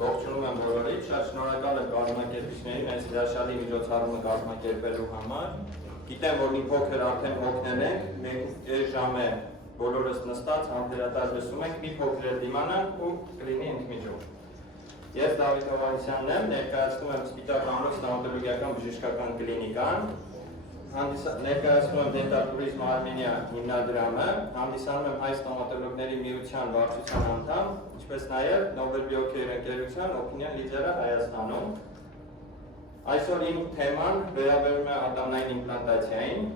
Ողջունում եմ բոլորիդ, շատ շնորհակալ եմ կազմակերպիչներին այս հրաշալի միջոցառումը կազմակերպելու համար։ Գիտեմ, որ մի փոքր արդեն օգնել ենք, 1.5 ժամ է բոլորս նստած, համբերատար լսում ենք, մի փոքր դիմանանք ու կլինի ընդմիջում։ Ես Դավիթ Հովհաննիսյանն եմ, ներկայացնում եմ Սպիտակ ամրոց ստոմատոլոգիական բժշկական կլինիկան, ներկայացնում եմ Dental Tourism Armenia հիմնադրամը, հանդիսանում եմ Հայ ստոմատոլոգների միության վարչության անդամ, ինչպես նաև Նոբել բիոքեր ընկերության օպինիոն լիդերը Հայաստանում։ Այսօր իմ թեման վերաբերում է ատամնային իմպլանտացիային։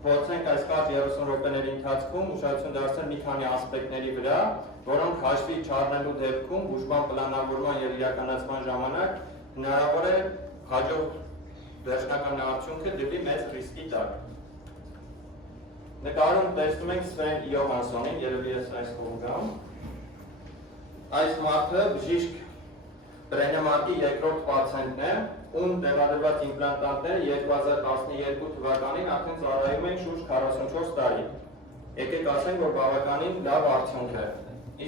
Փորձենք այս կարճ 30 րոպեների ընթացքում ուշադրություն դարձնել մի քանի ասպեկտների վրա, որոնք հաշվի չառնելու դեպքում բուժման պլանավորման եւ իրականացման ժամանակ հնարավոր է հաջող վերջնական արդյունքը դեպի մեծ ռիսկի տակ։ Նկարում տեսնում ենք Սվեն Յոհանսոնին, երևի ես այս կողմ գամ։ Այս մարդը բժիշկ Բրենեմարտի երկրորդ պացիենտն է, ում տեղադրված իմպլանտանտները 2012 թվականին արդեն ծառայում են շուրջ 44 տարի։ Եկեք ասենք, որ բավականին լավ արդյունք է։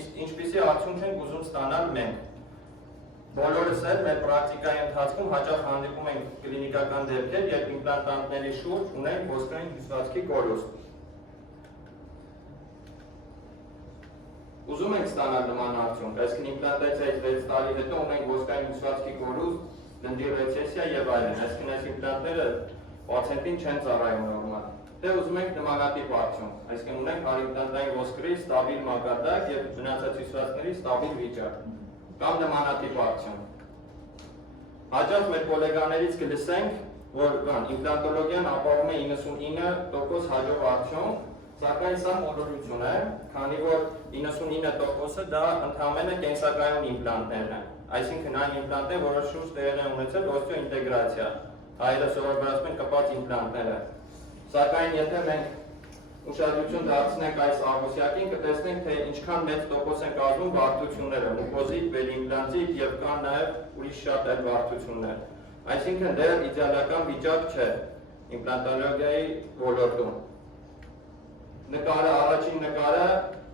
Իսկ ինչպիսի արդյունք ենք ուզում ստանալ մենք։ Բոլորս էլ մեր պրակտիկայի ընթացքում հաճախ հանդիպում ենք կլինիկական դեպքեր, երբ իմպլանտանտների շուրջ ունենք ոսկրային հյուսվածքի կորուստ։ Ուզում ենք ստանալ նման արդյունք, այսինքն իմպլանտացիայից 6 տարի հետո ունենք ոսկրային հյուսվածքի կորուստ, դնդի ռեցեսիա եւ այլն, այսինքն այս իմպլանտները պացիենտին չեն ծառայում նորմալ։ Դե ուզում ենք նմանատիպ արդյունք, այսինքն ունենք հարիմպլանտային ոսկրի ստաբիլ մակարդակ եւ մնացած հյուսվածքների ստաբիլ վիճակ, կամ նմանատիպ արդյունք։ Հաճախ մեր գոլեգաներից կլսենք, որ իմպլանտոլոգիան ապահովում է 99% հաջող արդյունք, սակայն սա մոլորություն է, քանի որ 99%-ը դա ընդհանրապես կենսակայուն իմպլանտներն են, այսինքն այն իմպլանտները, որոնց շուրջ տեղի են ունեցել օստեոինտեգրացիա, հայերը սովորաբար ասում են կպած իմպլանտները։ Սակայն եթե մենք ուշադրություն դարձնենք այս աղյուսակին, կտեսնենք, թե ինչքան մեծ տոկոս են կազմում բարդությունները, մուկոզիտ, բելիմպլանտիտ եւ կան նաեւ ուրիշ շատ այլ բարդություններ։ Այսինքն դեռ իդեալական վիճակ չէ իմպլանտոլոգիայի ոլորտում։ Նկարը, առաջին նկարը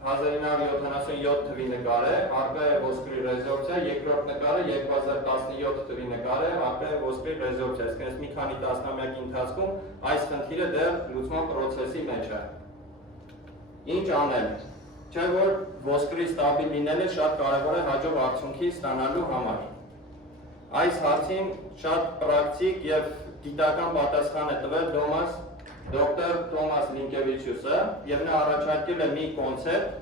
1977 թվի նկար է, առկա է ոսկրի ռեզորբցիա, երկրորդ նկարը 2017 թվի նկար է, առկա է ոսկրի ռեզորբցիա, այսինքն մի քանի տասնամյակի ընթացքում այս խնդիրը դեռ լուծման պրոցեսի մեջ է։ Ինչ անել։ Չէ որ ոսկրի ստաբիլ լինելը շատ կարևոր է հաջող արդյունքի ստանալու համար։ Այս հարցին շատ պրակտիկ եւ գիտական պատասխան է տվել դոկտոր Թոմաս Լինկևիչյուսը եւ նա առաջարկել է մի կոնցեպտ,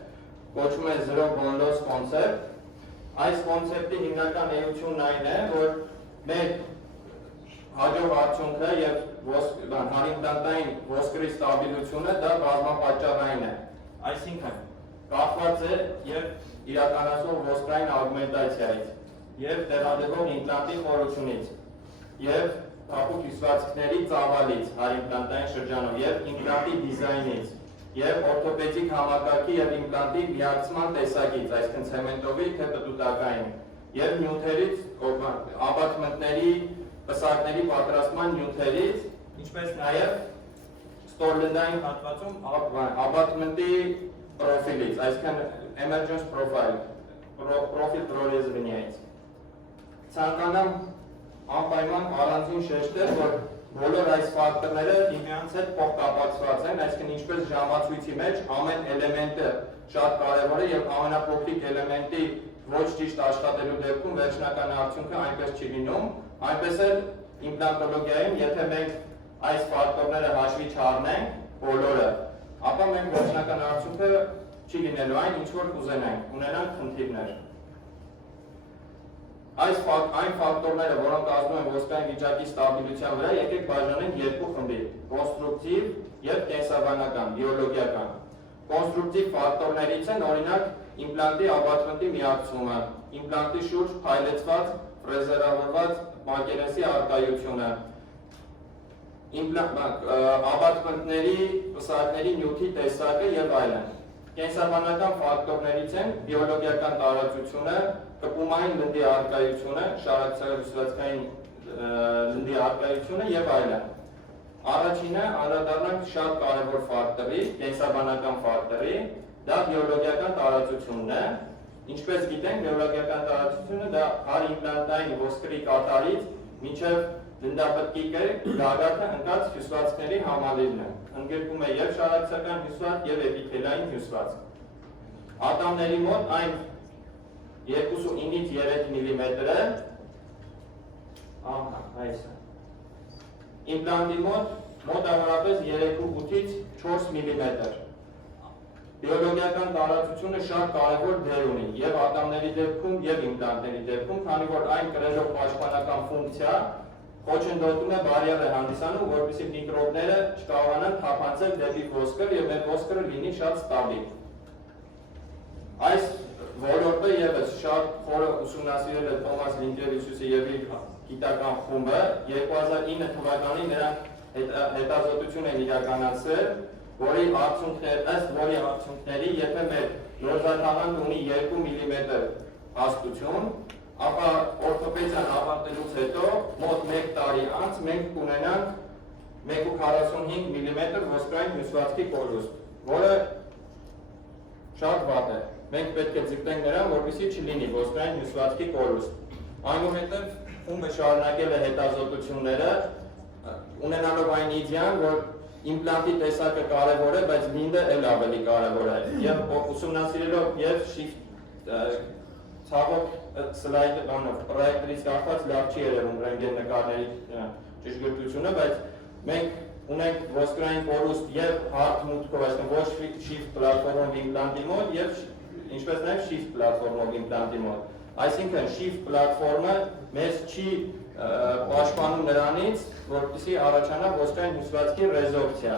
կոչվում է Zero Bone Loss կոնցեպտ։ Այս կոնցեպտի հիմնական էությունն այն է, որ մեր հաջող արդյունքը եւ հարիմպլանտային ոսկրի ստաբիլությունը դա բազմապատճառային է։ Այսինքն կախված է եւ իրականացվող ոսկրային ագմենտացիայից եւ տեղադրվող իմպլանտի խորությունից եւ փափուկ հյուսվածքների ծավալից հարիմպլանտային շրջանում եւ իմպլանտի դիզայնից եւ օրթոպեդիկ համակարգի եւ իմպլանտի միացման տեսակից, այսինքն ցեմենտովի թե պտուտակային եւ նյութերից, աբատմենտների, պսակների պատրաստման նյութերից, ինչպես նաեւ ստորլնդային հատվածում աբատմենտի պրոֆիլից, այսինքն emergence profile, պրոֆիլ պրորեզվինիայից։ Ցանկանամ անպայման առանձին շեշտել, որ բոլոր այս ֆակտորները միմյանց հետ փոխկապակցված են, այսինքն ինչպես ժամացույցի մեջ ամեն էլեմենտը շատ կարևոր է եւ ամենափոքրիկ էլեմենտի ոչ ճիշտ աշխատելու դեպքում վերջնական արդյունքը այնպես չի լինում, այնպես էլ իմպլանտոլոգիայում, եթե մենք այս ֆակտորները հաշվի չառնենք բոլորը, ապա մենք վերջնական արդյունքը չի լինելու այն, ինչ որ կուզենանք, ունենանք խնդիրներ։ Այս այն ֆակտորները, որոնք ազդում են ոսկրային վիճակի ստաբիլության վրա, եկեք բաժանենք երկու խմբի՝ կոնստրուկտիվ եւ կենսաբանական, բիոլոգիական։ Կոնստրուկտիվ ֆակտորներից են օրինակ իմպլանտի աբատմենտի միացումը, իմպլանտի շուրջ փայլեցված, ֆրեզերավորված մակերեսի արկայությունը, աբատմենտների, պսակների նյութի տեսակը եւ այլն։ Կենսաբանական ֆակտորներից են բիոլոգիական տարածությունը, կպումային լնդի արկայությունը, շարակցահյուսվածքային լնդի արկայությունը եւ այլն։ Առաջինը անդրադառնանք շատ կարևոր ֆակտորի, կենսաբանական ֆակտորի, դա բիոլոգիական տարածությունն է։ Ինչպես գիտենք, բիոլոգիական տարածությունը դա հարիմպլանտային ոսկրի կատարից մինչև դնդապտկիկը գագաթը ընկած հյուսվածքների համալիրն է։ Ընդգրկում է եւ շարակցական հյուսվածք եւ էպիթելային հյուսվածք։ Ատամների մոտ այն 2.9-ից 3 մմ է, այս է։ Իմպլանտի մոտ մոտավորապես 3.8-ից 4 մմ։ Բիոլոգիական տարածությունը շատ կարևոր դեր ունի եւ ատամների դեպքում եւ իմպլանտների դեպքում, քանի որ այն կրելով պաշտպանական ֆունկցիա խոչընդոտում է բարիեր է հանդիսանում, որպեսզի միկրոբները չկարողանան թափանցել դեպի ոսկր եւ մեր ոսկրը լինի շատ ստաբիլ։ Այս ոլորտը եւս շատ խորը ուսումնասիրել է Թոմաս Լինկևիչյուսը եւ իր գիտական խումբը 2009 թվականին նրանք հետազոտություն են իրականացրել, որի արդյունքների, եթե մեր լորձաթաղանթը ունի 2 մմ հաստություն, ապա օրթոպեդիան ավարտելուց հետո մոտ 1 տարի անց մենք կունենանք 1.45 մմ ոսկրային հյուսվածքի կորուստ, որը շատ վատ է։ Մենք պետք է ձգտենք նրան, որպեսզի չլինի ոսկրային հյուսվածքի կորուստ։ Այնուհետև խումբը շարունակել է հետազոտությունները, ունենալով այն իդեան, որ իմպլանտի տեսակը կարևոր է, բայց լինդը էլ ավելի կարևոր է։ Եվ ուսումնասիրելով եւ ցավոք սլայդը պրոյեկտորից կախված լավ չի երևում ռենտգեն նկարների ճշգրտությունը, բայց մենք ունենք ոսկրային կորուստ եւ հարթ մուտքով, այսինքն ոչ shift պլատֆորմով իմպլանտի մոտ եւ ինչպես նաեւ shift պլատֆորմով իմպլանտի մոտ։ Այսինքն shift պլատֆորմը մեզ չի պաշտպանում նրանից, որպեսզի առաջանա ոսկրային հյուսվածքի ռեզորպցիա։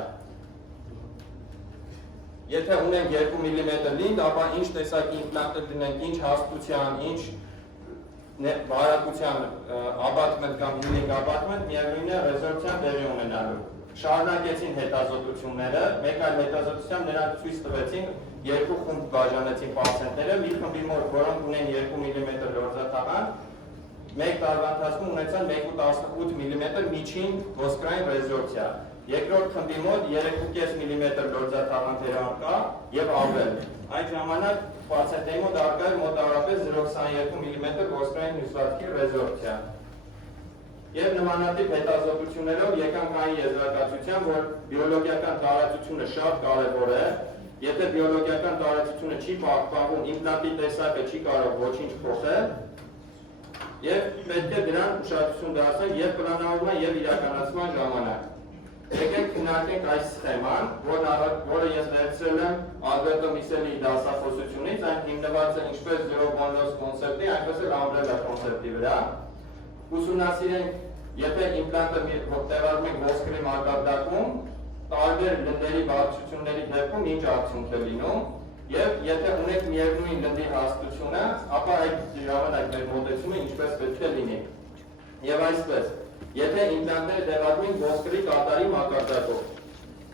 Եթե ունենք 2 մմ լինդ, ապա ինչ տեսակի իմպլանտը դնենք, ինչ հաստության, ինչ բարակության աբատմենտ կամ հիլինգ աբատմենտ, միևնույն է ռեզորպցիան տեղի ունենալու։ Շարունակեցին հետազոտությունները, մեկ այլ հետազոտությամբ նրանք ցույց տվեցին, երկու խումբ բաժանեցին պացիենտները, մի խմբի մոտ, որոնք ունեն 2 մմ լորձաթաղանթ, մեկ տարվա ընթացքում ունեցան 1.18 մմ միջին ոսկրային ռեզորպցիա։ Երկրորդ խմբի մոտ 3.5 մմ լորձաթաղանթ կա եւ ավել։ Այդ ժամանակ պացիենտների մոտ արկա էր մոտավորապես 0.22 մմ ոսկրային հյուսվածքի ռեզորպցիա։ Եվ նմանատիպ հետազոտություններով եկանք այն եզրակացության, որ բիոլոգիական տարածությունը շատ կարևոր է, եթե բիոլոգիական տարածությունը չի պահպանվում, իմպլանտի տեսակը չի կարող ոչինչ փոխել, եւ պետք է դրան ուշադրություն դարձնել եւ պլանավորման եւ իրականացման ժամանակ։ Եկեք քննարկենք այս սխեման, որը ես վերցրել եմ Ալբերտո Միսելի դասախոսությունից, այն հիմնված է ինչպես zero bound կոնցեպտի, այնպես էլ umbrella կոնցեպտի վրա։ Ուսումնասիրենք, եթե իմպլանտը տեղադրում ենք ոսկրի մակարդակում, տարբեր լնդերի բարձրությունների դեպքում ինչ արդյունք է լինում, եւ եթե ունենք միևնույն լնդի հաստությունը, ապա այդ ժամանակ մեր մոտեցումը ինչպես պետք է լինի։ Եվ այսպես, եթե իմպլանտները տեղադրում ենք ոսկրի կատարի մակարդակով,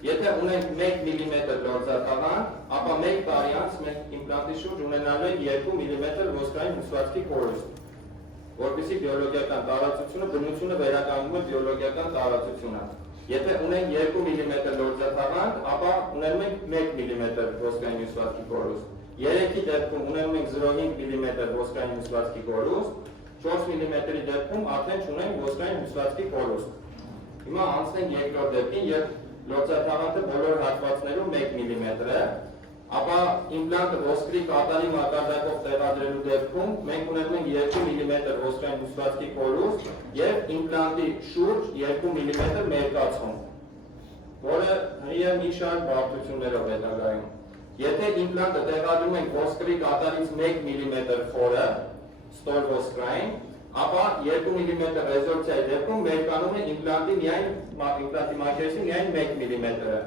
եթե ունենք 1 մմ լորձաթաղանթ, ապա 1 տարի անց մենք իմպլանտի շուրջ ունենալու ենք 2 մմ ոսկրային հյուսվածքի կորուստ, որպեսզի բիոլոգիական տարածությունը, բնությունը վերականգնում է բիոլոգիական տարածությունը։ Եթե ունենք 2 մմ լորձաթաղանթ, ապա ունենում ենք 1 մմ ոսկրային հյուսվածքի կորուստ։ 3-ի դեպքում ունենում ենք 0.5 մմ ոսկրային հյուսվածքի կորուստ, 4 մմ-ի դեպքում արդեն չունենք ոսկրային հյուսվածքի կորուստ։ Հիմա անցնենք երկրորդ դեպքին, երբ լորձաթաղանթը բոլոր հատվածներում 1 մմ է, ապա իմպլանտը ոսկրի կատարի մակարդակով տեղադրելու դեպքում մենք ունենում ենք 2 մմ ոսկրային հյուսվածքի կորուստ եւ իմպլանտի շուրջ 2 մմ մերկացում, որը հրի է մի շարք բարդություններով հետագայում։ Եթե իմպլանտը տեղադրում ենք ոսկրի կատարից 1 մմ խորը, ստոր ոսկրային, ապա 2 մմ ռեզորպցիայի դեպքում մերկանում է իմպլանտի մակերեսի միայն 1 մմ-ը։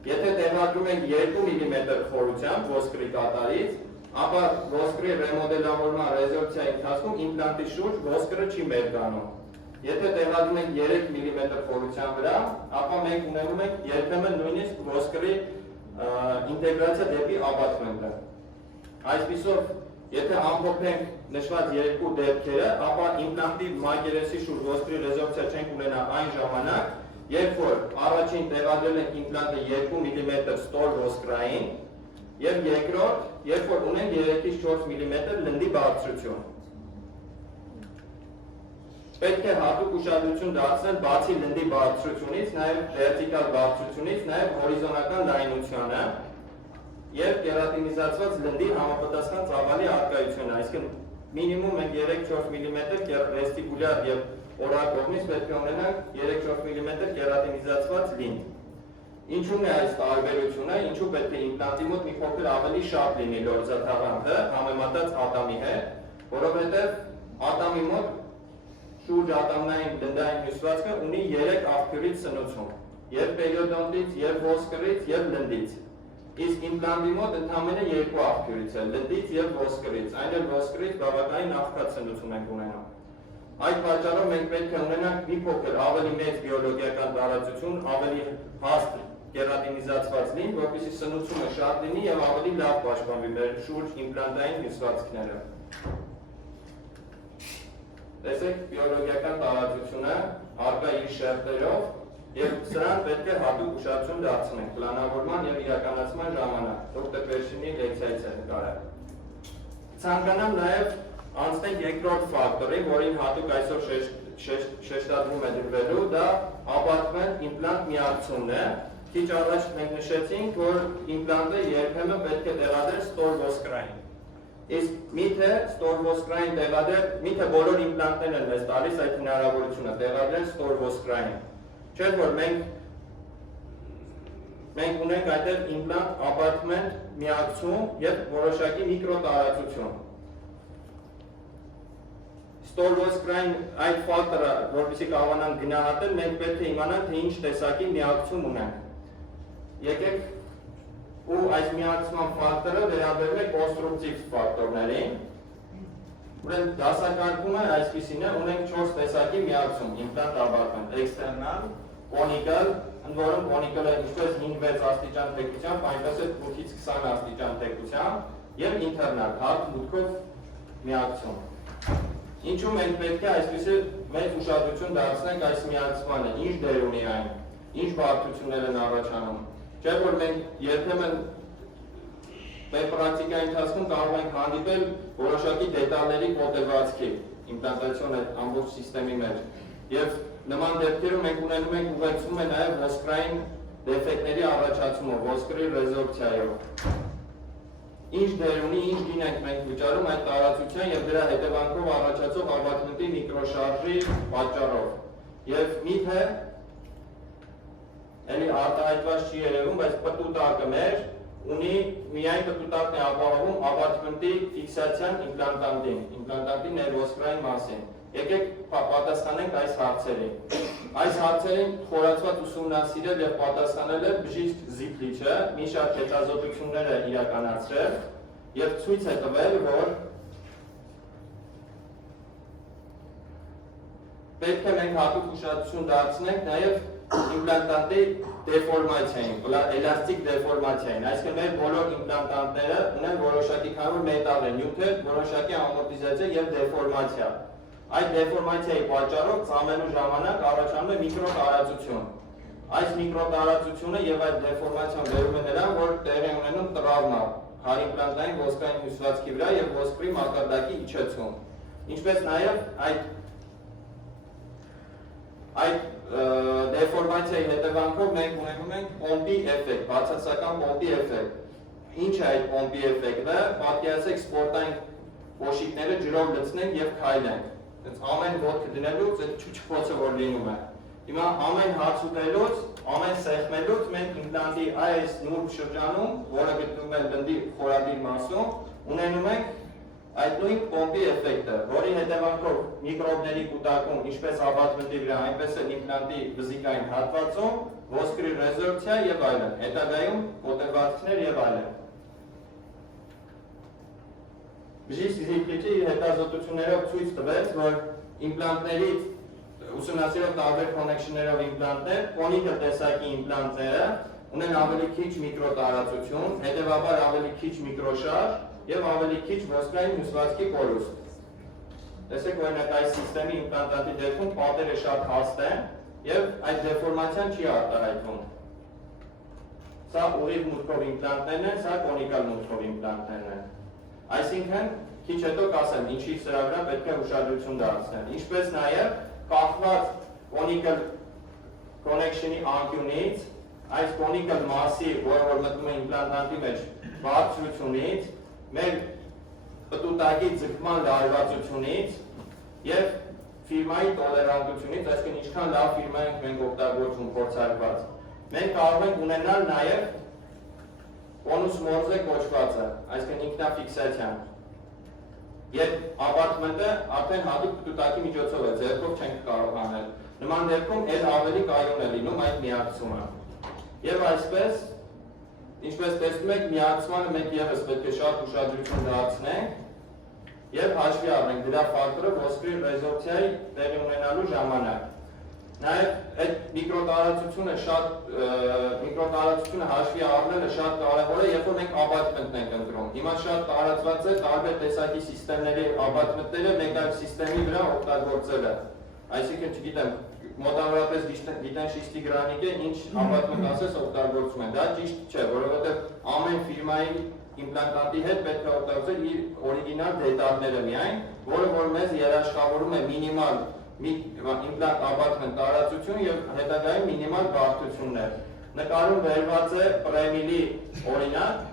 Եթե տեղադրում ենք 2 մմ խորությամբ ոսկրի կատարից, ապա ոսկրի ռեմոդելավորման ռեզորպցիայի ընթացքում իմպլանտի շուրջ ոսկրը չի մերկանում։ Եթե տեղադրում ենք 3 մմ խորության վրա, ապա մենք ունենում ենք երբեմն նույնիսկ ոսկրի ինտեգրացիա դեպի աբատմենտը։ Այսպիսով, եթե ամփոփենք նշված երկու դեպքերը, ապա իմպլանտի մակերեսի շուրջ ոսկրի ռեզորպցիա չենք ունենա այն ժամանակ, երբ որ առաջին տեղադրել ենք իմպլանտը 2 մմ ստոր ոսկրային եւ երկրորդ, երբ որ ունենք 3-ից 4 մմ լնդի բարձրություն։ Պետք է հատուկ ուշադրություն դարձնել բացի լնդի բարձրությունից, նաև վերտիկալ բարձրությունից, նաև հորիզոնական լայնությանը եւ կերատինիզացված լնդի համապատասխան ծավալի առկայությունը, այսինքն մինիմում մենք 3-4 մմ վեստիբուլյար եւ օրալ կողմից պետք է ունենանք 3-4 մմ կերատինիզացված լինդ։ Ինչու՞ն է այս տարբերությունը, ինչու պետք է իմպլանտի մոտ մի փոքր ավելի շատ լինի լորձաթաղանթը համեմատած ատամի հետ, որովհետեւ ատամի մոտ շուրջ ատամնային լնդային հյուսվածքը ունի 3 աղբյուրից սնուցում, եւ պերիոդոնտից, եւ ոսկրից, եւ լնդից։ Իսկ իմպլանտի մոտ ընդամենը 2 աղբյուրից է, լնդից եւ ոսկրից, այն էլ ոսկրից բավականին աղքատ սնուցում ենք ունենում։ Այդ պատճառով մենք պետք է ունենանք մի փոքր ավելի մեծ բիոլոգիական տարածություն, ավելի հաստ կերատինիզացված լինի, որպեսզի սնուցումը շատ լինի եւ ավելի լավ պաշտպանվի մեր շուրջ իմպլանտային հյուսվածքները։ Տեսեք բիոլոգիական տարածությունը առկա իր շերտերով եւ սրան պետք է հատուկ ուշադրություն դարձնենք պլանավորման եւ իրականացման ժամանակ։ Դոկտոր Վերշինի լեկցիայից է նկարել։ Ցանկանամ նաեւ անցնենք երկրորդ ֆակտորին, որին հատուկ այսօր շեշտադրում է դրվելու, դա աբատմենտ իմպլանտ միացումն է։ Քիչ առաջ մենք նշեցինք, որ իմպլանտը երբեմն պետք է տեղադրել ստոր ոսկրային։ Իսկ միթե ստոր ոսկրային տեղադրել, միթե բոլոր իմպլանտներն են մեզ տալիս այդ հնարավորությունը տեղադրել ստոր ոսկրային։ Չէ՞ որ մենք ունենք այդտեղ իմպլանտ աբատմենտ միացում եւ որոշակի միկրոտարածություն։ Ստոր ոսկրային այդ ֆակտորը, որպեսզի կարողանանք գնահատել, մենք պետք է իմանանք, թե ինչ տեսակի միացում ունենք։ Եկեք ու այս միացման ֆակտորը վերաբերում է կոնստրուկտիվ ֆակտորներին։ Ուրեմն դասակարգումը այսպիսին է, ունենք 4 տեսակի միացում, իմպլանտ աբատմենտ, էքստերնալ, կոնիկալ, ընդ որում կոնիկալը ինչպես 5-6 աստիճան թեքությամբ, այնպես էլ 8-ից 20 աստիճան թեքությամբ եւ ինտերնալ, հարթ մուտքով միացում։ Ինչու մենք պետք է այսպիսի մեծ ուշադրություն դարձնենք այս միացմանը, ինչ դեր ունի այն, ինչ բարդություններ են առաջանում։ Չէ՞ որ մենք երբեմն մեր պրակտիկայի ընթացքում կարող ենք հանդիպել որոշակի դետալների կոտևածքի իմպլանտացիոն ամբողջ սիստեմի մեջ։ Եվ նման դեպքերում մենք ունենում ենք ուղեկցում է նաև ոսկրային դեֆեկտների առաջացումը, ոսկրի ռեզորպցիայով։ Ինչ դեր ունի, ինչ գին ենք մենք վճարում այդ տարածության եւ դրա հետևանքով առաջացող աբատմենտի միկրոշարժի պատճառով։ Եվ միթե էլի արտահայտված չի երևում, բայց պտուտակը մեր ունի միայն պտուտակն է ապահովում աբատմենտի ֆիքսացիան իմպլանտանտի ներոսկրային մասին։ Եկեք պատասխանենք այս հարցերին։ Այս հարցերին խորացված ուսումնասիրել եւ պատասխանել է բժիշկ Զիփլիչը, մի շարք հետազոտություններ է իրականացրել եւ ցույց է տվել, որ պետք է մենք հատուկ ուշադրություն դարձնենք նաեւ իմպլանտանտի դեֆորմացիային, էլաստիկ դեֆորմացիային, այսինքն մեր բոլոր իմպլանտանտները ունեն որոշակի քանի մետալ են, նյութեր, որոշակի ամորտիզացիա եւ դեֆորմացիա։ Այդ դեֆորմացիայի պատճառով ծամելու ժամանակ առաջանում է միկրոտարածություն։ Այս միկրոտարածությունը եւ այդ դեֆորմացիան վերում է նրան, որ տեղի ունենում տրավմա, հարիմպլանտային ոսկրային հյուսվածքի վրա եւ ոսկրի մակարդակի իջեցում։ Ինչպես նաեւ այդ դեֆորմացիայի հետևանքով մենք ունենում ենք պոմպի էֆեկտ, բացասական պոմպի էֆեկտ։ Ինչ է այդ պոմպի էֆեկտը? Պատկերացրեք սպորտային կոշիկները ջրով լցնենք եւ քայլենք։ Այս ամեն ոտքը դնելուց այդ չուչփոցը որ լինում է։ Հիմա ամեն հաց ուտելուց, ամեն սեղմելուց մենք իմպլանտի այս նուրբ շրջանում, որը գտնվում է լնդի խորադիր մասում, ունենում ենք այդ նույն պոմպի էֆեկտը, որի հետևանքով միկրոբների կուտակում, ինչպես աբատմենտի վրա, այնպես էլ իմպլանտի վզիկային հատվածում, ոսկրի ռեզորպցիա եւ այլն, հետագայում կոտևածքներ եւ այլն։ Բժիշկ Զիփլիչը իր հետազոտություններով ցույց տվեց, որ իմպլանտներից ուսումնասիրող տարբեր կոնեքշներով իմպլանտներ, կոնիկալ տեսակի իմպլանտները ունեն ավելի քիչ միկրոտարածություն, հետևաբար ավելի քիչ միկրոշարժ եւ ավելի քիչ ոսկրային հյուսվածքի կորուստ։ Տեսեք օրինակ այս սիստեմի իմպլանտատի դեպքում պատերը շատ հաստ են եւ այդ դեֆորմացիան չի արտահայտվում։ Սա ուղիղ մուտքով իմպլանտներն են, սա կոնիկալ մուտքով իմպլանտներն են։ Այսինքն քիչ հետո կասեմ ինչի սրա վրա պետք է ուշադրություն դարձնել։ Ինչպես նաև կախված կոնիկալ connection-ի անկյունից, այս կոնիկալ մասի, որը մտնում է իմպլանտանտի մեջ բարձրությունից, մեր պտուտակի ձգման լարվածությունից եւ ֆիրմայի տոլերանտությունից, այսինքն ինչքան լավ ֆիրմա ենք մենք օգտագործում փորձարկված։ Մենք կարող ենք ունենալ նաև կոնուս մորզե կոչվածը, այսինքն ինքնաֆիքսացիան։ Երբ ապարտմենտը արդեն հատուկ պտուտակի միջոցով է, ձեռքով չենք կարող անել։ Նման դեպքում էլ ավելի կայուն է լինում այդ միացումը։ Եվ այսպես, ինչպես տեսնում եք, միացմանը մենք ևս պետք է շատ ուշադրություն դարձնենք եւ հաշվի առնենք դրա ֆակտորը ոսկրի ռեզորպցիայի տեղի ունենալու ժամանակ։ Նաև այդ միկրոտարածությունը հաշվի առնելը շատ կարևոր է, երբ որ մենք աբատմենտն ենք ընտրում։ Հիմա շատ տարածված է տարբեր տեսակի սիստեմների աբատմենտները մեկ այլ սիստեմի վրա օգտագործելը։ Այսինքն, չգիտեմ, մոտավորապես գիտեն շիստի գրանիկը ինչ աբատմենտ ասես օգտագործում են։ Դա ճիշտ չէ, որովհետև ամեն ֆիրմայի իմպլանտանտի հետ պետք է օգտագործել իր օրիգինալ դետալները միայն, որը որ մեզ երաշխավորում է մինիմալ իմպլանտ աբատմենտ տարածություն եւ հետագայում մինիմալ բարդություններ։ Նկարում վերված է պրեմիլի օրինակ,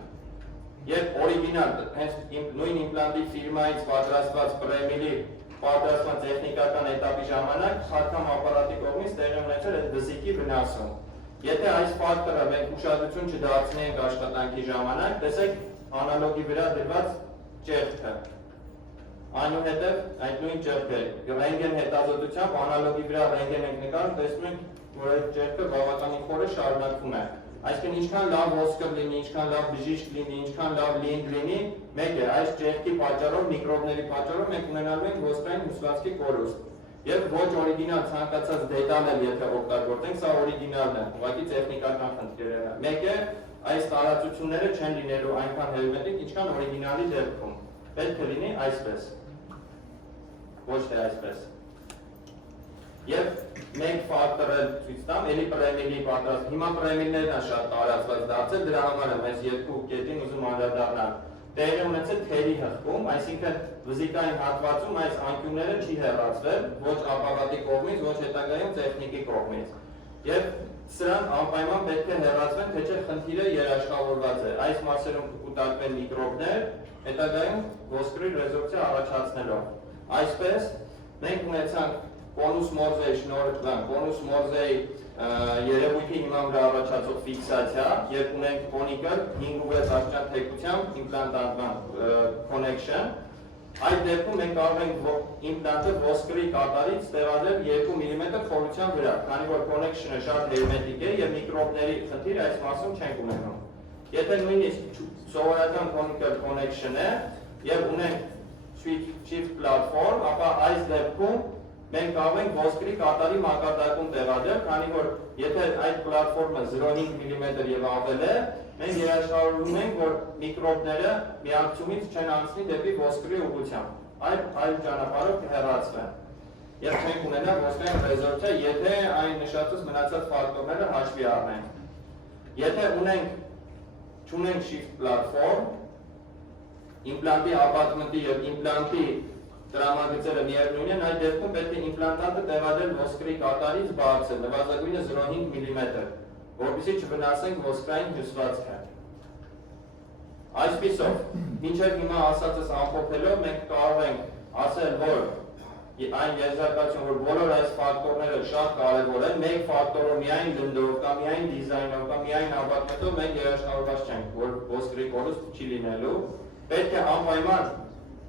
երբ օրիգինալ հենց նույն իմպլանտի ֆիրմայից պատրաստված պրեմիլի պատրաստման տեխնիկական էտապի ժամանակ խարքամ ապարատի կողմից տեղի ունեցել այդ բզիկի վնասում։ Եթե այս ֆակտորը մենք ուշադրություն չդարձնենք աշխատանքի ժամանակ, տեսեք անալոգի վրա դրված ճեղքը։ Այնուհետև այդ նույն ճեղքը ռենտգեն հետազոտությամբ անալոգի վրա ռենտգեն ենք նկարում, տեսնում ենք, որ այդ ճեղքը բավականին խորը շարունակվում է։ Այսինքն ինչքան լավ ոսկր լինի, ինչքան լավ բժիշկ լինի, ինչքան լավ լինդ լինի, մեկ է այս ճեղքի պատճառով, միկրոբների պատճառով մենք ունենալու ենք ոսկրային հյուսվածքի կորուստ։ Եվ ոչ օրիգինալ ցանկացած դետալ էլ եթե օգտագործենք, սա օրիգինալն է, ուղղակի տեխնիկական խնդիրներ է։ Մեկ է այս տարածությունները չեն լինելու այնքան հերմետիկ, ինչքան օրիգինալի դեպքում։ Պետք է լինի այսպես։ Ոչ թե այսպես։ Եվ մեկ ֆակտոր էլ ցույց տամ, ելի պրեմիլի պատրաստ։ Հիմա պրեմիլներն է շատ տարածված դարձել, դրա համար եմ այս երկու կետին ուզում անդրադառնալ։ Տեղի ունեցել թերի հղկում, այսինքն վզիկային հատվածում այս անկյունները չի հեռացվել, ոչ ապարատի կողմից, ոչ հետագայում տեխնիկի կողմից։ Եվ սրանք անպայման պետք է հեռացվեն, թե չէ խնդիրը երաշխավորված է։ Այս մասերում կկուտակվեն միկրոբներ, հետագայում ոսկրի ռեզորպցիա առաջացնելով։ Այսպես մենք ունեցանք կոնուս մորզեի շնորհիվ կոնուս մորզեի երևույթի հիման վրա առաջացող ֆիքսացիա, երբ ունենք կոնիկալ 5-6 աշճան թեքությամբ իմպլանտանտման connection, այդ դեպքում մենք կարող ենք իմպլանտը ոսկրի կատարից տեղադրել 2 մմ խորության վրա, քանի որ connection-ը շատ հերմետիկ է եւ միկրոբների խնդիր այս մասում չենք ունենում։ Եթե նույնիսկ սովորական conical connection է եւ ունենք shift platform, ապա այս դեպքում մենք կարող ենք ոսկրի կատարի մակարդակում տեղադրել, քանի որ եթե այդ պլատֆորմը 0.5 մմ եւ ավել է, մենք երաշխավորում ենք, որ միկրոբները միացումից չեն անցնի դեպի ոսկրի ուղղությամբ, այլ ճանապարհով կհեռացվեն։ Եվ չենք ունենա ոսկրային ռեզորպցիա, եթե այն նշածած մնացած ֆակտորները հաշվի առնենք։ Եթե չունենք shift platform, իմպլանտի աբատմենտի եւ իմպլանտի տրամագծերը միևնույն են, այդ դեպքում պետք է իմպլանտանտը տեղադրել ոսկրի կատարից բարձր, նվազագույնը 0.5 մմ, որպեսզի չվնասենք ոսկրային հյուսվածքը։ Այսպիսով, մինչև հիմա ասածս ամփոփելով, մենք կարող ենք ասել, որ այն եզրակացություն, որ բոլոր այս ֆակտորները շատ կարևոր են, մեկ ֆակտորով միայն գնդով, կամ միայն դիզայնով, կամ միայն աբատմենտով մենք երաշխավորված չենք, որ ոսկրի կորուստ չի լինելու, պետք է անպայման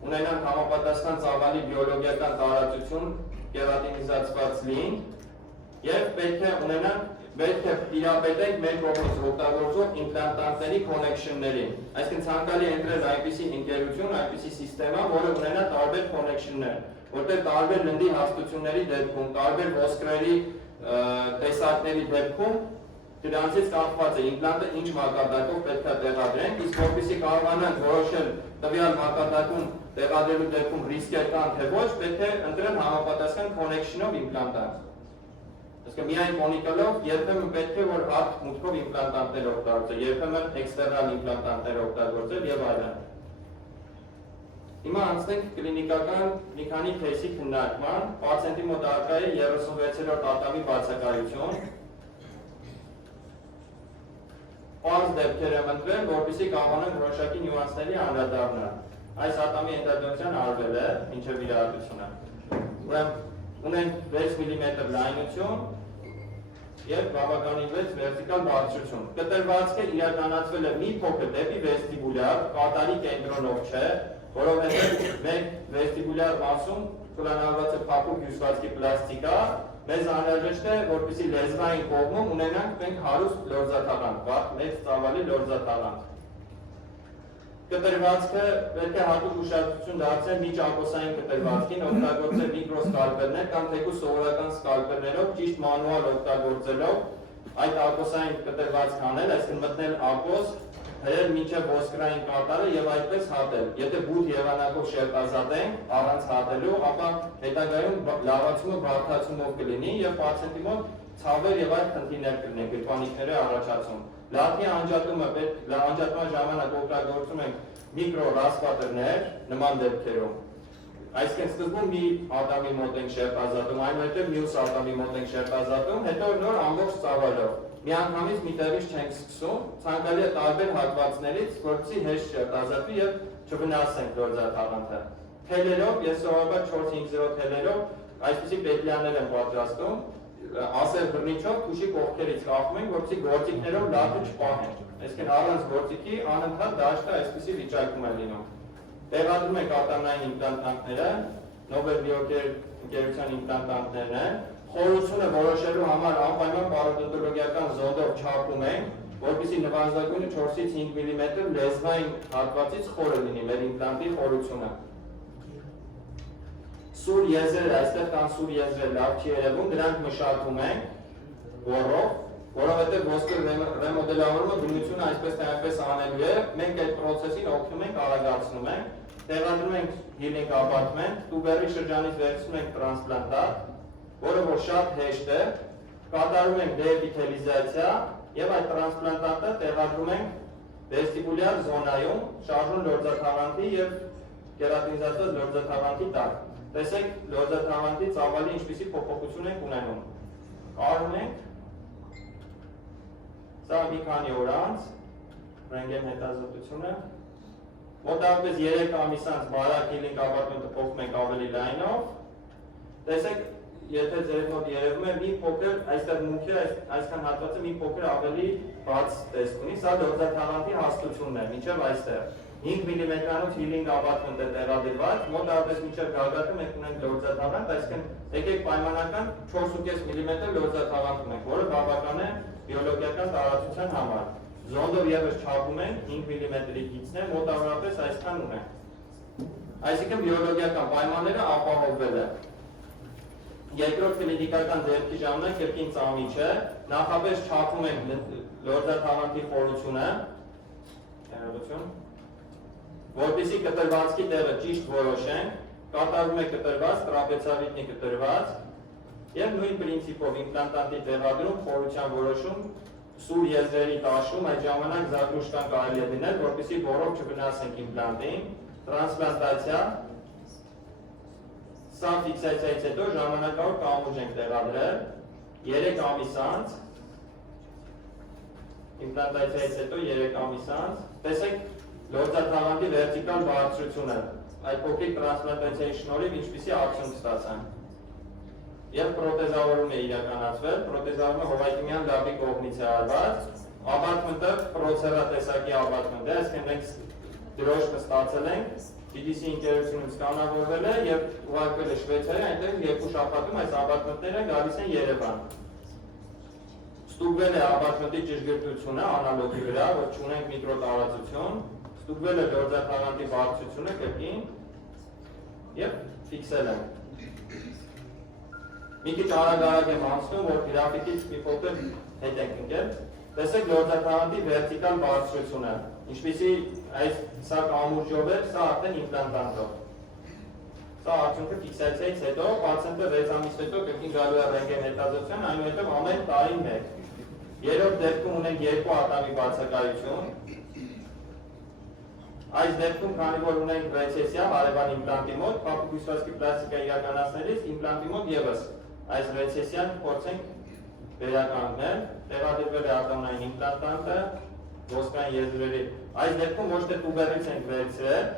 ունենանք համապատասխան ծավալի բիոլոգիական տարածություն, կերատինիզացված լինք եւ պետք է տիրապետենք մեր կողմից օգտագործող իմպլանտանտների connection-ներին։ Այսինքն ցանկալի է ընտրել այնպիսի ընկերություն, այնպիսի սիստեմա, որը ունենա տարբեր connection-ներ, որտեղ տարբեր լնդի հաստությունների դեպքում, տարբեր ոսկրերի տեսակների դեպքում դրանցից կախված է իմպլանտը ինչ մակարդակով պետք է տեղադրենք, իսկ որպեսզի կարողանանք որոշել տվյալ մակարդակում տեղադրելու դեպքում ռիսկեր կան թե ոչ, պետք է ընտրել համապատասխան connection-ով իմպլանտանտ։ Այսինքն միայն կոնիկալով երբեմն պետք է որ հատ մուտքով իմպլանտանտներ օգտագործել, երբեմն էքստերնալ իմպլանտանտներ օգտագործել եւ այլն։ Հիմա անցնենք կլինիկական մի քանի թեյսի քննարկման, պացիենտի մոտ առկա է 36-րդ ատամի բացակայություն։ Պարզ դեպքեր եմ ընտրել, որպեսզի կարողանանք որոշակի նյուանսների անդրադառնալ։ Այս ատամի էնդոդոնտիան արվել է մինչև վիրահատությունը։ Ուրեմն ունենք 6 մմ լայնություն եւ բավականին 6 վերտիկալ բարձրություն։ Կտրվածքը իրականացվել է մի փոքր դեպի վեստիբուլյար, կատարի կենտրոնով չէ, որովհետեւ մեկ վեստիբուլյար մասում պլանավորված է փափուկ հյուսվածքի պլաստիկա, մեզ անհրաժեշտ է, որպեսզի լեզվային կողմում ունենանք մենք հարուստ լորձաթաղանթ, մեծ ծավալի լորձաթաղանթ։ Կտրվածքը պետք է հատուկ ուշադրություն դարձնել միջակոսային կտրվածքին, օգտագործել միկրոսկալպերներ կամ թեկուզ սովորական սկալպերներով ճիշտ մանուալ օգտագործելով այդ ակոսային կտրվածք անել, այսինքն մտնել ակոս, հրել մինչև ոսկրային կատարը եւ այդպես հատել։ Եթե բութ եղանակով շերտազատենք առանց հատելու, ապա հետագայում լավացումը բարդացումով կլինի եւ պացիենտի մոտ ցավեր եւ այլ խնդիրներ կլինեն, գրպանիքների առաջացում։ Լաթի անջատման ժամանակ օգտագործում ենք միկրոռասպատերներ նման դեպքերում։ Այսինքն սկզբում մի ատամի մոտ ենք շերտազատում, այնուհետև մյուս ատամի մոտ ենք շերտազատում, հետո նոր ամբողջ ծավալով։ Միանգամից մի տեղից չենք սկսում, ցանկալի է տարբեր հատվածներից, որպեսզի հեշտ շերտազատվի եւ չվնասենք լորձաթաղանթը։ Թելերով, ես սովորաբար 4-5-0 թելերով այսպիսի պետլյաններ եմ պատրաստում, ասեր բռնիչով քուշի կողքերից կախում ենք, որպեսզի գործիքներով լաթը չպահենք։ Այսինքն առանց գործիքի անընդհատ դաշտը այսպիսի վիճակում է լինում։ Տեղադրում ենք ատամնային իմպլանտանտները, Նոբել բիոկերության իմպլանտանտներն են։ Խորությունը որոշելու համար անպայման պարոդոնտոլոգիական զոնդով չափում ենք, որպեսզի նվազագույնը 4-ից 5 մմ լեզվային հատվածից խորը լինի մեր իմպլանտի խորությունը։ Սուր եզրեր, այստեղ կան սուր եզրեր լավ չի երևում, դրանք մշակում ենք ոռով, որովհետև ոսկր ռեմոդելավորումը բնությունը այսպես թե այնպես անելու է, մենք այդ պրոցեսին օգնում ենք, արագացնում ենք, տեղադրում ենք healing abutment, տուբերի շրջանից վերցնում ենք տրանսպլանտատ, որը որ շատ հեշտ է, կատարում ենք դեեպիթելիզացիա եւ այդ տրանսպլանտատը տեղադրում ենք վեստիբուլյար զոնայում, շարժուն լորձաթաղանթի եւ կերատինիզացված լորձաթաղանթի տակ։ Տեսեք լորձաթաղանթի ծավալի ինչպիսի փոփոխություն ենք ունենում։ Կարում ենք, սա մի քանի օր անց, ռենտգեն հետազոտությունը, մոտավորապես 3 ամիս անց բարակ healing abutment-ը փոխում ենք ավելի լայնով, տեսեք, եթե ձեր մոտ երևում է մի փոքր, այստեղ մուտքը, այսքան հատվածը մի փոքր ավելի բաց տեսք ունի, սա լորձաթաղանթի հաստությունն է, մինչև այստեղ։ 5 մմ-անոց healing abutment է տեղադրված, մոտավորապես մինչև գագաթը մենք ունենք լորձաթաղանթ, այսինքն եկեք պայմանական 4.5 մմ լորձաթաղանթ ունենք, որը բավական է բիոլոգիական տարածության համար։ Զոնդով ևս չափում ենք 5 մմ-ի գիծն է, մոտավորապես այսքան ունենք։ Այսինքն բիոլոգիական պայմանները ապահովվել է։ Երկրորդ կլինիկական դեպքի ժամանակ կրկին ծամիչ է, նախապես չափում ենք լորձաթաղանթի խորությունը, որպեսզի կտրվածքի տեղը ճիշտ որոշենք, կատարվում է կտրված, տրապեցավիտնի կտրված եւ նույն պրինցիպով իմպլանտանտի տեղադրում, խորության որոշում, սուր եզրերի տաշում, այդ ժամանակ զագրուշկան կարելի է դնել, որպեսզի բորով չվնասենք իմպլանտին, տրանսպլանտացիա, սա ֆիքսացիայից հետո ժամանակավոր կամուրջ ենք տեղադրել, 3 ամիս անց, իմպլանտացիայից հետո 3 ամիս անց, տեսեք լորձաթաղանթի վերտիկալ բարձրությունը, այդ փոքրիկ տրանսպլանտացիայի շնորհիվ ինչպիսի ակցիոն ստացան։ Եվ պրոթեզավորում է իրականացվել, պրոթեզավորումը Հովայտիմյան լաբի կողմից է արված, abutment-ը պրոցերա տեսակի abutment է, այսինքն մենք դրոշը ստացել ենք, GDC ընկերությունից կանավորվել է եւ ուղարկվել է Շվեյցարիա, այնտեղ 2 շաբաթում այս abutment-ները գալիս են Երևան։ Ստուգվել է abutment-ի ճշգրտությունը անալոգի վրա, որ չունենք միկրոտարածություն, ստուգվել է լորձաթաղանթի բարձրությունը կրկին եւ ֆիքսել են։ Մի քիչ արագ եմ անցնում, որ գրաֆիկից մի փոքր հետ ենք ընկել։ Տեսեք լորձաթաղանթի վերտիկալ բարձրությունը, ինչպիսի այս սա կամուրջով է, սա արդեն իմպլանտանտով։ Սա արդյունքը ֆիքսացիայից հետո, պացիենտը 6 ամիս հետո կրկին գալու է ռենտգեն հետազոտության, այնուհետև ամեն տարին մեկ։ Երրորդ դեպքում ունենք երկու ատամի բացակայություն։ Այս դեպքում, քանի որ ունենք ռեցեսիա հարևան իմպլանտի մոտ, փափուկ հյուսվածքի պլաստիկա իրականացնելիս իմպլանտի մոտ եւս այս ռեցեսիան փորձենք վերականգնել, տեղադրվել է ատամնային իմպլանտանտը, ոսկային եզրերի։ Այս դեպքում ոչ թե տուբերից ենք վերցրել,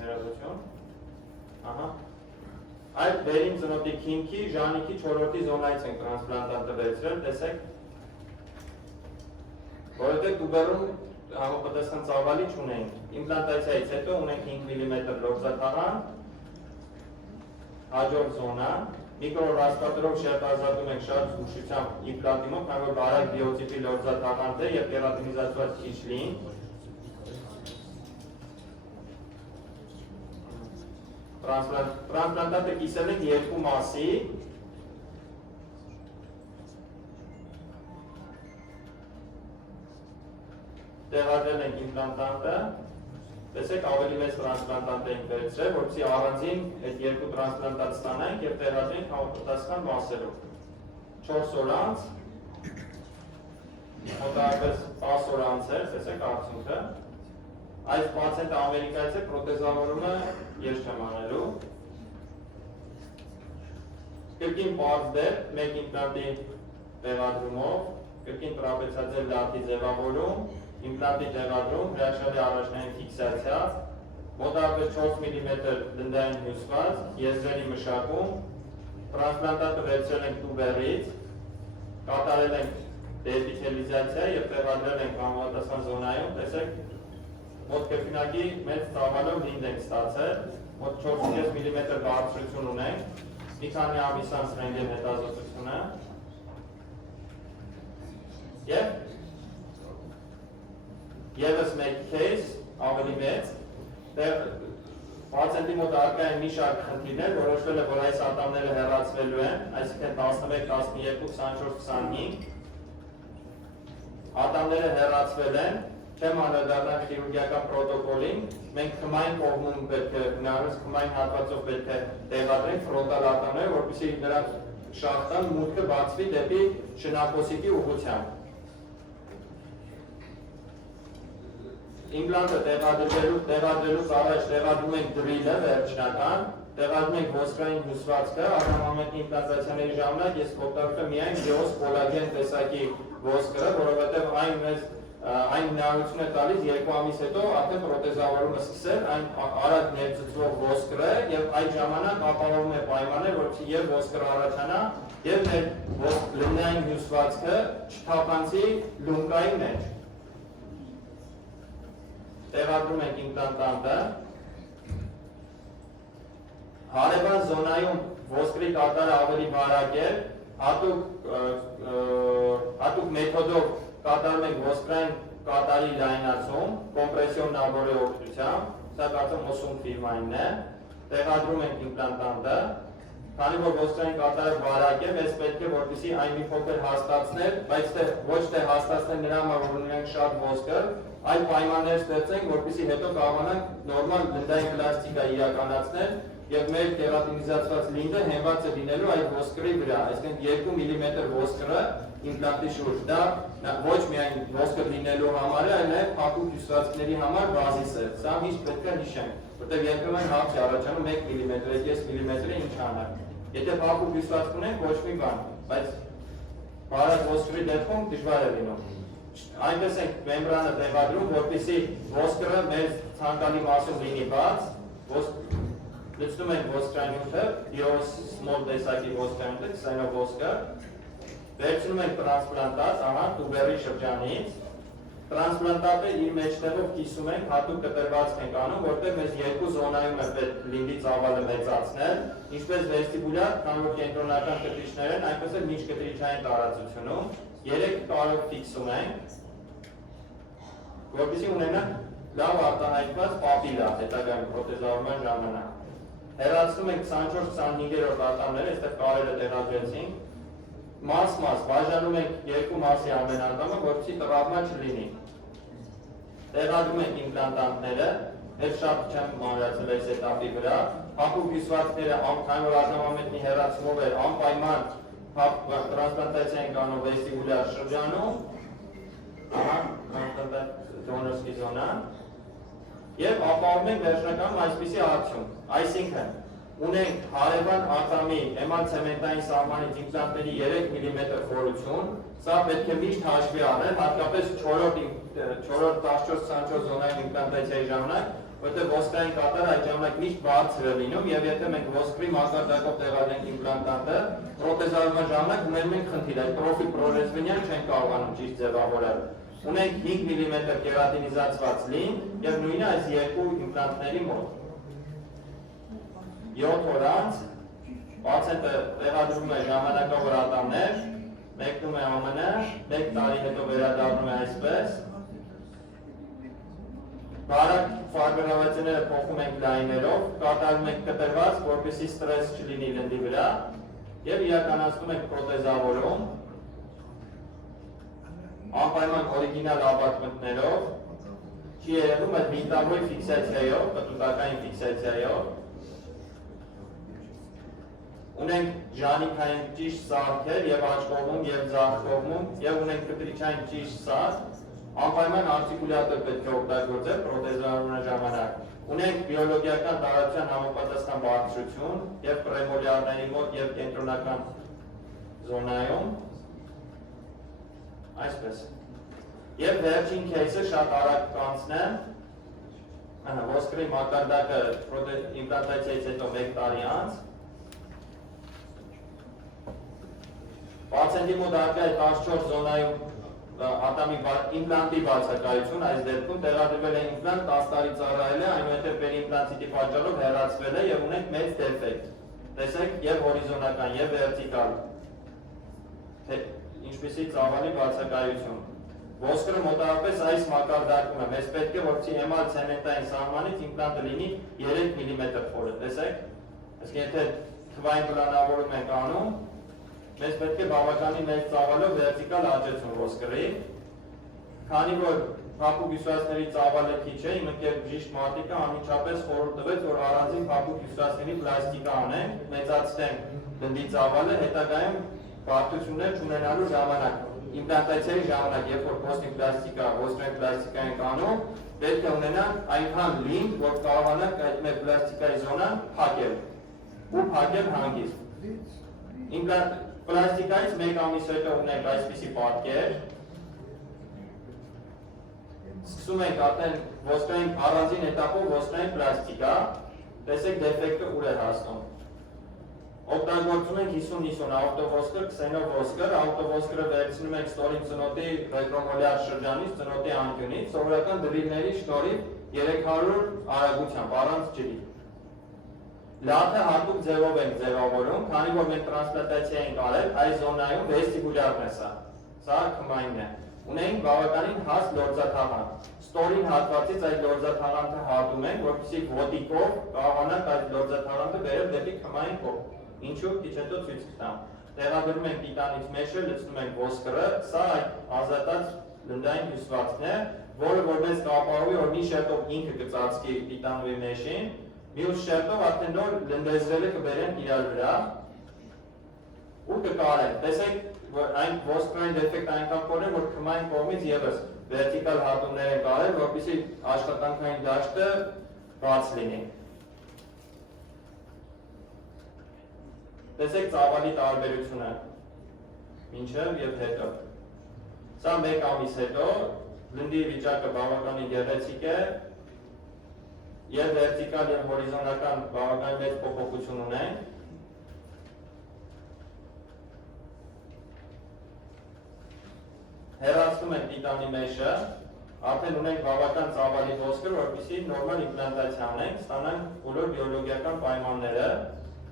ներազություն, այդ վերին ծնոտի քիմքի, ժանիքի 4-րդի զոնայից ենք տրանսպլանտանտը վերցրել, տեսեք, որովհետև տուբերում համապատասխան ծավալի չունենք, իմպլանտացիայից հետո ունենք 5 մմ լորձաթաղան, հաջորդ զոնա, միկրոռաստատրով շերտազատում ենք շատ զգուշությամբ իմպլանտի մոտ, քանի որ բարակ բիոտիպի լորձաթաղանդ է և կերատինիզացված քիչլին։ Տրանսպլանտատը կիսել ենք երկու մասի, տեղադրել ենք իմպլանտանտը, տեսեք ավելի մեծ տրանսպլանտանտ ենք վերցրել, որպեսզի առանձին այդ երկու տրանսպլանտատ ստանանք և տեղադրենք համապատասխան մասերով։ 4 օր անց, մոտավորապես 10 օր անց էր, տեսեք արդյունքը։ Այս պացիենտը Ամերիկայից է, պրոթեզավորումը ես չեմ անելու։ Կրկին պարզ դեպք, մեկ իմպլանտի տեղադրումով, կրկին տրապեցիաձև լատի ձևավորում, իմպլանտի տեղադրում, հրաշալի առաջնային ֆիքսացիա, մոտավորապես 4 մմ դնդային հյուսված, եզրերի մշակում, տրանսպլանտատը վերցրել ենք տուբերից, կատարել ենք դեեպիթելիզացիա և տեղադրել ենք համապատասխան զոնայում, տեսեք, մոտ կրկնակի մեծ ծավալով լինդ ենք ստացել, մոտ 4,5 մմ բարձրություն ունենք, մի քանի ամիս անց ռենտգեն հետազոտությունը և Եվս մեկ քեյս, ավելի մեծ, պացիենտի մոտ առկա են մի շարք խնդիրներ, որոշվել է, որ այս ատամները հեռացվելու են, այսինքն 11, 12, 24, 25 ատամները հեռացվել են, չեմ անդրադառնալ քիրուրգիական պրոտոկոլին, մենք խմային կողմում պետք է, հնարավորինս խմային հատվածով պետք է տեղադրենք ֆրոնտալ ատամները, որպեսզի նրանց շախտան մուտքը բացվի դեպի շնափոսիկի ուղղությամբ։ Իմպլանտը տեղադրելուց առաջ տեղադրում ենք դրիլը վերջնական, տեղադրում ենք ոսկրային հյուսվածքը, արտամամենտի իմպլանտացիաների ժամանակ ես օգտագործում միայն գեոս կոլագեն տեսակի ոսկրը, որովհետև այն հնարավորություն է տալիս 2 ամիս հետո արդեն պրոթեզավորումը սկսել, այն արագ ներծծվող ոսկր է և այդ ժամանակ ապահովում է պայմաններ, որպեսզի և ոսկրը առաջանա և մեր լմնային հյուսվածքը չթափանցի լունկայի մեջ։ Տեղադրում ենք իմպլանտանտը, հարևան զոնայում ոսկրի կատարը ավելի բարակ է, հատուկ մեթոդով կատարում ենք ոսկրային կատարի լայնացում, կոմպրեսիոն նաբորի օգնությամբ, սա կարծում 80 ֆիրմայինն է, տեղադրում ենք իմպլանտանտը, քանի որ ոսկրային կատարը բարակ է, մեզ պետք է որպեսզի այն մի փոքր հաստացնել, բայց ոչ թե հաստացնել նրա համար, որ ունենք շատ ոսկր, այլ պայմաններ ստեղծենք, որպեսզի հետո կարողանանք նորմալ դնդային պլաստիկա իրականացնել և մեր կերատինիզացված լինդը հենված է լինելու այդ ոսկրի վրա, այսինքն 2 մմ ոսկրը իմպլանտի շուրջ, դա ոչ միայն ոսկր լինելու համար է, այլ նաև փափուկ հյուսվածքների համար բազիս է, սա միշտ պետք է հիշենք, որտեղ երբեմն հարց է առաջանում 1 մմ, 2 մմ-ը ինչ անենք, եթե փափուկ հյուսվածք ունենք ոչ մի բան, բայց բարակ ոսկրի դեպքում դժվար է լինում։ Այնպես ենք մեմբրանը տեղադրում, որպեսզի ոսկրը մեր ցանկալի մասում լինի բաց, լցնում ենք ոսկրանյութը, Dios small տեսակի ոսկրանյութը, քսանով ոսկր, վերցնում ենք տրանսպլանտատ, տուբերի շրջանից, տրանսպլանտատը իր մեջտեղով կիսում ենք, հատուկ կտրվածք ենք անում, որտեղ մեզ երկու զոնայում է պետք լինդի ծավալը մեծացնել, ինչպես վեստիբուլյար, քանի որ կենտրոնական կտրիչներ են, այնպես էլ միջկտրիչային տարածությունում, 3 տարով ֆիքսում ենք, որպեսզի ունենանք լավ արտահայտված պապիլա հետագայում պրոթեզավորման ժամանակ։ Հեռացնում ենք 24-25-րդ ատամները, այստեղ կարելը տեղադրեցինք, մաս-մաս բաժանում ենք երկու մասի ամեն ատամը, որպեսզի տրավմա չլինի։ Տեղադրում ենք իմպլանտանտները, Այդ շատ չեմ մանրացել այս էտապի վրա։ Փափուկ հյուսվածքները քանի որ արժանամետնի հեռացումով էր անպայման տրանսպլանտացիա են կանում վեստիբուլյար շրջանում, դոնորսկի զոնան, և ապահովում ենք վերջնական այսպիսի արդյունք, այսինքն ունենք հարևան ատամի էմալ ցեմենտային սահմանից իմպլանտների 3 մմ խորություն, սա պետք է միշտ հաշվի առնել, հատկապես 4-րդ 14-24 զոնային իմպլանտացիայի ժամանակ, որտեղ ոսկրային կատարը այդ ժամանակ միշտ բարձր է լինում, և եթե մենք ոսկրի մակարդակով տեղադրենք իմպլանտանտը, պրոթեզավորման ժամանակ ունենում ենք խնդիր, այդ պրոֆիլ պրոժեզվենյան չենք կարողանում ճիշտ ձևավորել։ Ունենք 5 մմ կերատինիզացված լին և նույնը այս երկու իմպլանտների մոտ։ 7 օր անց պացիենտը տեղադրվում է ժամանակավոր ատամներ, մեկնում է ԱՄՆ, 1 տարի հետո վերադառնում է այսպես։ Բարակ ֆարմերավացիաները փոխում ենք լայներով, կատարում ենք կտրված, որպեսզի ստրես չլինի լնդի վրա և իրականացնում ենք պրոթեզավորում անպայման օրիգինալ աբատմենտներով, չի երևում այդ վինտամոյի ֆիքսացիայով, պտուտակային ֆիքսացիայով։ Ունենք ժանիքային ճիշտ սարքեր և աջ կողմում և ձախ կողմում և ունենք կտրիչային ճիշտ սարք, անպայման արտիկուլյատոր պետք է օգտագործել պրոթեզավորման ժամանակ։ Ունենք բիոլոգիական տարածության համապատասխան բարձրություն և պրեմոլյարների մոտ և կենտրոնական զոնայում, այսպես։ Եվ վերջին քեյսը շատ արագ կանցնեմ, ոսկրի մակարդակը իմպլանտացիայից հետո 1 տարի անց, պացիենտի մոտ առկա է 14 զոնայում ատամի իմպլանտի բացակայություն, այս դեպքում տեղադրվել է իմպլանտ, 10 տարի ծառայել է, այնուհետև պերիմպլանտիտի պատճառով հեռացվել է և ունենք մեծ դեֆեկտ։ Տեսեք և հորիզոնական և վերտիկալ, ինչպիսի ծավալի բացակայություն։ Ոսկրը մոտավորապես այս մակարդակում է, մեզ պետք է որպեսզի էմալ ցեմենտային սահմանից իմպլանտը լինի 3 մմ խորը, տեսեք։ Իսկ եթե թվային պլանավորում ենք անում, մեզ պետք է բավականին մեծ ծավալով վերտիկալ աճեցում ոսկրի, քանի որ փափուկ հյուսվածքների ծավալը քիչ է, իմ ընկեր բժիշկ Մարտիկը անմիջապես խորհուրդ տվեց, որ առանձին փափուկ հյուսվածքների պլաստիկա անենք, մեծացնենք դնդի ծավալը, հետագայում բարդություններ չունենալու ժամանակ, իմպլանտացիայի ժամանակ, երբ որ պոստիմպլաստիկա, ոսկրային պլաստիկա ենք անում, պետք է ունենանք այնքան լինք, որ կարողանանք այդ մեր պլաստիկայի զոնան փակել ու փակել հանգիստ։ Պլաստիկայից 1 ամիս հետո ունենք այսպիսի պատկեր, սկսում ենք արդեն ոսկրային առանձին էտապով ոսկրային պլաստիկա, տեսեք դեֆեկտը ուր է հասնում։ Օգտագործում ենք 50-50 ավտովոսկր, քսենովոսկր, ավտովոսկրը վերցնում ենք ստորին ծնոտի ռետրոմոլյար շրջանից, ծնոտի անկյունից, սովորական դրիլների շնորհիվ 300 արագությամբ, առանց ջրի։ Լաթը հատուկ ձևով ենք ձևավորում, քանի որ մենք տրանսպլանտացիա ենք արել, այս զոնայում վեստիբուլյարն է սա քմայնն է։ Ունենք բավականին հաստ լորձաթաղանթ։ Ստորին հատվածից այդ լորձաթաղանթը հատում ենք, որպեսզի ոտիկով կարողանանք այդ լորձաթաղանթը բերել դեպի քմային կողմ։ Ինչու՞ քիչ հետո ցույց կտամ։ Տեղադրում ենք տիտանից մեշը, լցնում ենք ոսկրը, սա այդ ազատած լնդային հյուսվածքն է, որը որպես կապահովի, որ մի շերտով ինքը կծածկի տիտանուի մեշին, մյուս շերտով արդեն նոր լնդեզրելը կբերենք իրար վրա ու կկարենք։ Տեսեք, որ այն ոսկրային դեֆեկտ այնքան կորեն, որ քմային կողմից ևս վերտիկալ հատումներ են կարել, որպեսզի աշխատանքային դաշտը բաց լինի։ Տեսեք ծավալի տարբերությունը մինչև և հետո։ Սա 1 ամիս հետո, լնդի վիճակը բավականին գեղեցիկ է, և վերտիկալ և հորիզոնական բավականին մեծ փոփոխություն ունենք։ Հեռացնում ենք տիտանի մեշը, արդեն ունենք բավական ծավալի ոսկր, որպեսզի նորմալ իմպլանտացիա անենք, ստանանք բոլոր բիոլոգիական պայմանները,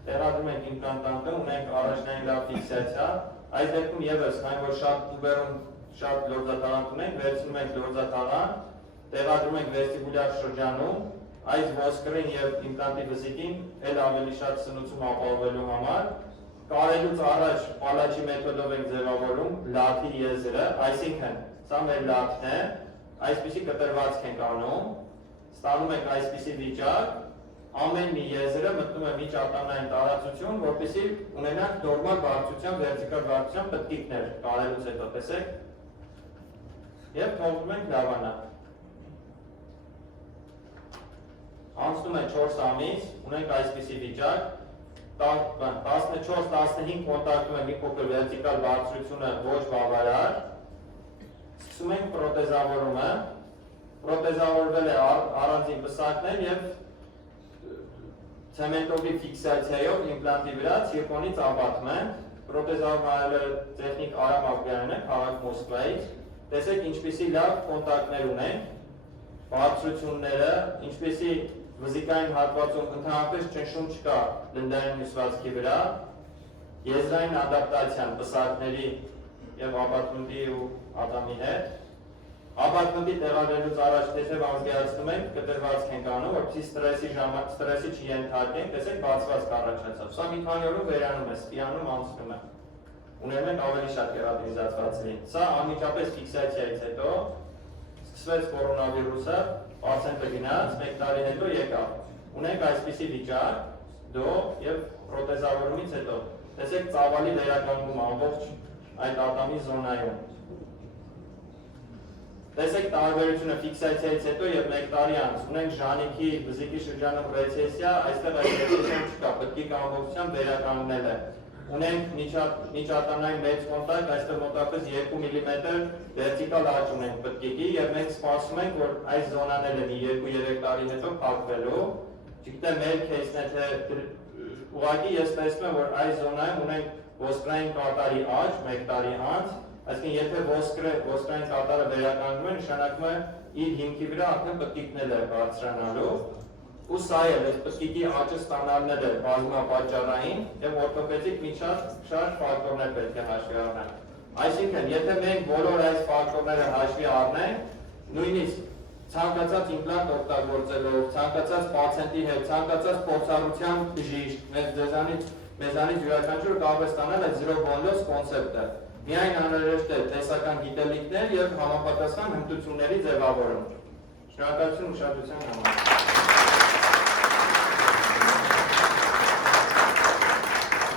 տեղադրում ենք իմպլանտանտը, ունենք առաջնային լավ ֆիքսացիա, այս դեպքում ևս, քանի որ շատ տուբերում շատ լորձաթաղանթ ունենք, վերցնում ենք լորձաթաղանթ, տեղադրում ենք վեստիբուլյար շրջանում, այս ոսկրին և իմպլանտի վզիկին էլ ավելի շատ սնուցում ապահովելու համար, կարելուց առաջ պալաչի մեթոդով ենք ձևավորում լաթի եզրը, այսինքն սա մեր լաթն է, այսպիսի կտրվածք ենք անում, ստանում ենք այսպիսի վիճակ, ամեն մի եզրը մտնում է միջատանային տարածություն, որպեսզի ունենանք նորմալ բարձրության, վերտիկալ բարձրության պտտիկներ կարելուց հետո, տեսեք, եւ թողնում ենք լավանա։ Անցնում է 4 ամիս, ունենք այսպիսի վիճակ, 14-15 կոնտակտում է մի փոքր վերտիկալ բարձրությունը ոչ բավարար, սկսում ենք պրոթեզավորումը, պրոթեզավորվել է առանձին պսակներ եւ ցեմենտովի ֆիքսացիայով իմպլանտի վրա ցիրկոնից ապատում են, պրոթեզավորումը տեխնիկ Արամ Աբգյանն է, քաղաք Մոսկվայից, տեսեք ինչպիսի լավ կոնտակտներ ունենք, բարձրությունները, ինչպիսի վզիկային հատվածում ընդհանրապես ճնշում չկա լնդային հյուսվածքի վրա, եզրային ադապտացիան պսակների եւ ապատմունքի ու ատամի հետ, ապատմունքի տեղադրելուց առաջ տեսեք անզգայացնում ենք, կտրվածք ենք անում, որպեսզի ստրեսի չենթարկենք, տեսեք բացվածք առաջացավ, սա մի քանի օրում վերանում է, ստիանում անցնում է, ուներում ենք ավելի շատ կերատինիզացվածքին, սա անմիջապես ֆիքսացիայից հետո սկսվեց կորոնավիրուսը, պացիենտը գնաց, 1 տարի հետո եկավ, ունենք այսպիսի վիճակ, դո եւ պրոթեզավորումից հետո, տեսեք ծավալի վերականգնում ամբողջ այդ ատամի զոնայում, տեսեք տարբերությունը ֆիքսացիայից հետո եւ 1 տարի անց, ունենք ժանիքի վզիկի շրջանում ռեցեսիա, այստեղ այդ ռեցեսիան չկա, պտտիկ ամբողջությամբ վերականգնել է, ունենք միջատանային մեծ կոնտակտ, այստեղ մոտավորապես 2 մմ վերտիկալ աճ ունենք պտտիկի եւ մենք սպասում ենք, որ այս զոնաները 2-3 տարի հետո փակվելու, չգիտեմ մեր քեյսն է թե ուղղակի ես տեսնում եմ, որ այս զոնայում ունենք ոսկրային կատարի աճ 1 տարի անց, այսինքն եթե ոսկրային կատարը վերականգնում է, նշանակում է իր հիմքի վրա արդեն պտտիկներ է բարձրանալու, ու սա է այս պտտիկի աճը ստանալները բազմապատճառային եւ օրթոպեդիկ մի շարք ֆակտորներ պետք է հաշվի առնենք։ Այսինքն, եթե մենք բոլոր այս ֆակտորները հաշվի առնենք, նույնիսկ ցանկացած իմպլանտ օգտագործելով, ցանկացած պացիենտի հետ, ցանկացած փորձառության բժիշկ, մեզանից յուրաքանչյուրը կարող է ստանալ այդ zero bond-loss կոնցեպտը։ Միայն անհրաժեշտ է տեսական գիտելիքներ եւ համապատասխան հմտությունների ձևավորում։ Շնորհակալություն ուշադրության համար։